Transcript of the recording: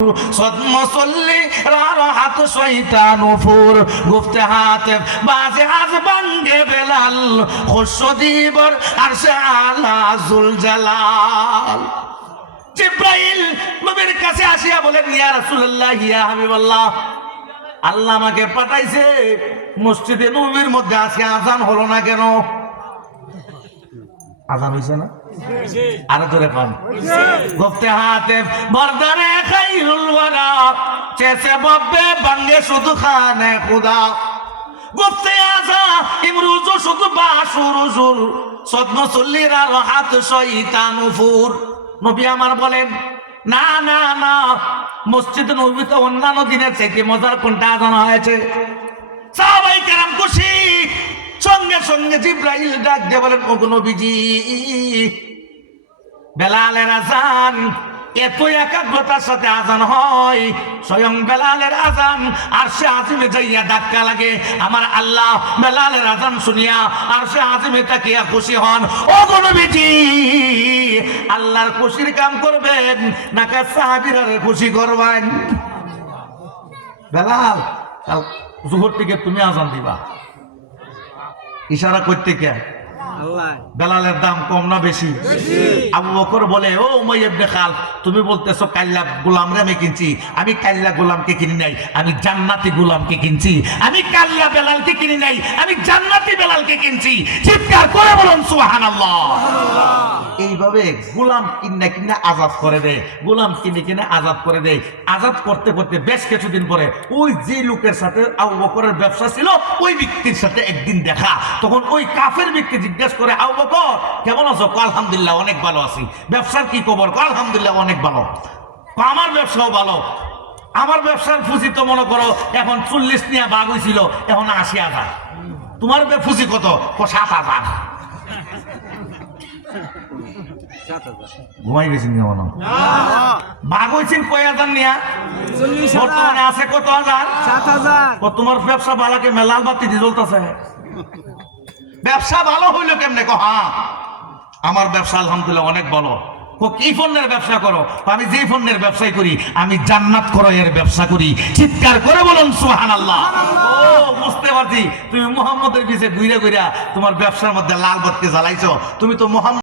মুসল্লি রাহাত শয়তান উফুর গুফতে হাতে বাজে আজ বাঙ্গে বেলাল খুশদিবর আরশে আলা জুল জালাল। জিব্রাইল নবীর কাছে আসিয়া বলেন, ইয়া রাসূলুল্লাহ, ইয়া হাবিবাল্লাহ, আল্লাহ আমাকে পাঠাইছে, মসজিদে নববীর মধ্যে আজকে আজান হলো না কেন? আজান হইছে না? আরো জোরে পান। গুফতে হাতে বরদারে খাইরুল ওয়ারা চেসে বব্বে বাঙ্গে শুধু খানে খুদা গুফতে আজা ইমরুজু শুধু বাসুরুজুর সদমসল্লিরা রাহাত শয়তান উফুর। নবী আমার বলেন, না না না, মসজিদ নববীতে অন্যান্য দিনের চাইতে মজার কোনটা আজান হয়েছে? সাহাবায়ে কেরাম খুশি। সঙ্গে সঙ্গে জিব্রাইল ডাক দিয়ে বলেন, ওগো নবীজি, বেলালের আজান এত একাগ্রতার সাথে আজান হয়, স্বয়ং বেলালের আজান আরশে আজিমে যাইয়া ধাক্কা লাগে। আমার আল্লাহ বেলালের আজান শুনিয়া আরশে আজিমে তাকিয়া খুশি হন। ওগো নবীজি, আল্লাহর খুশির কাম করবেন নাকি সাহাবীরা খুশি করবেন? বেলাল, কাল জোহর থেকে তুমি আজান দিবা, ইশারা করতে কে? বেলালের দাম কম না বেশি? আবু বকর বলে, ও উমাইয়া ইবনে খালফ, তুমি বলতেছো কাল্লা গোলামরে আমি কিনছি। আমি কাল্লা গোলামকে কিনি নাই, আমি জান্নাতি গোলামকে কিনছি। আমি কাল্লা বেলালকে কিনি নাই, আমি জান্নাতি বেলালকে কিনছি। চিৎকার করে বলুন সুবহানাল্লাহ। এইভাবে গোলাম কিনে কিনে আজাদ করে দেয়, গোলাম কিনে কিনে আজাদ করে দেয়। আজাদ করতে করতে বেশ কিছুদিন পরে ওই যে লোকের সাথে আবু বকরের ব্যবসা ছিল, ওই ব্যক্তির সাথে একদিন দেখা। তখন ওই কাফের ব্যক্তি জিজ্ঞেস করে, আবু বকর কেমন আছো? আলহামদুলিল্লাহ অনেক ভালো আছি। ব্যবসার কি খবর? আলহামদুলিল্লাহ অনেক ভালো। আমার ব্যবসাও ভালো। আমার ব্যবসার পুঁজি তো মনে করো এখন 40 নিয়ে ভাগ হয়েছিল, এখন 80,000। তোমার পুঁজি কত? 7,000। ঘুমাই গেছেন কেমন? ভাগ হয়েছেন কয় হাজার নিয়া? বর্তমানে আছে কত হাজার? 7,000। তোমার ব্যবসা বালাকে মেলাল বাতি দিয়ে চলতেছে। ব্যবসা ভালো হইলো কেমনে? হ্যাঁ, আমার ব্যবসা আলহামদুলিল্লাহ অনেক ভালো। কি পণ্যের ব্যবসা করো? আমি যে পণ্যের ব্যবসায় করি, আমি জান্নাত করো এর ব্যবসা করি। চিৎকার করে বলুন সুবহানাল্লাহ। ও বুঝতে পারছি, তুমি মুহাম্মদের পিছে ঘুরে ঘুরে তোমার ব্যবসার মধ্যে লাল বাতি জ্বালাইছো। তুমি তো মুহাম্মদ